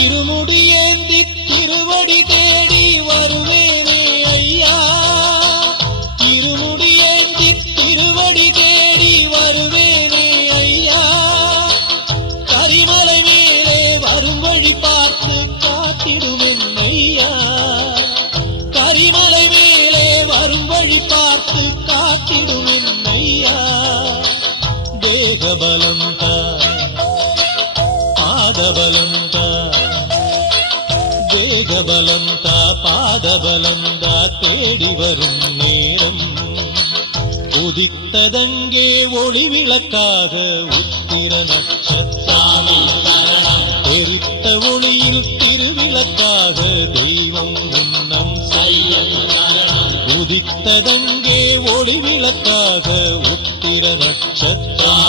திருமுடியேந்தி திருவடி தேடி வருவேனே ஐயா திருமுடியேந்தி திருவடி தேடி வருவேனே ஐயா கரிமலை மேலே வரும் வழி பார்த்து காத்திடுவேன் ஐயா கரிமலை மேலே வரும் வழி பார்த்து காத்திடுவேன் ஐயா தேகபலம் தா பாதபலம் தா தேகபலம் தா பாதபலம் தா தேடி வரும் நேரம். உதித்ததங்கே ஒளி விளக்காக உத்திர நட்சத்திராமி. தெரித்த ஒளியில் திருவிளக்காக தெய்வம் உன்னம் செல்லும். உதித்ததங்கே ஒளி விளக்காக உத்திர நட்சத்திராமி.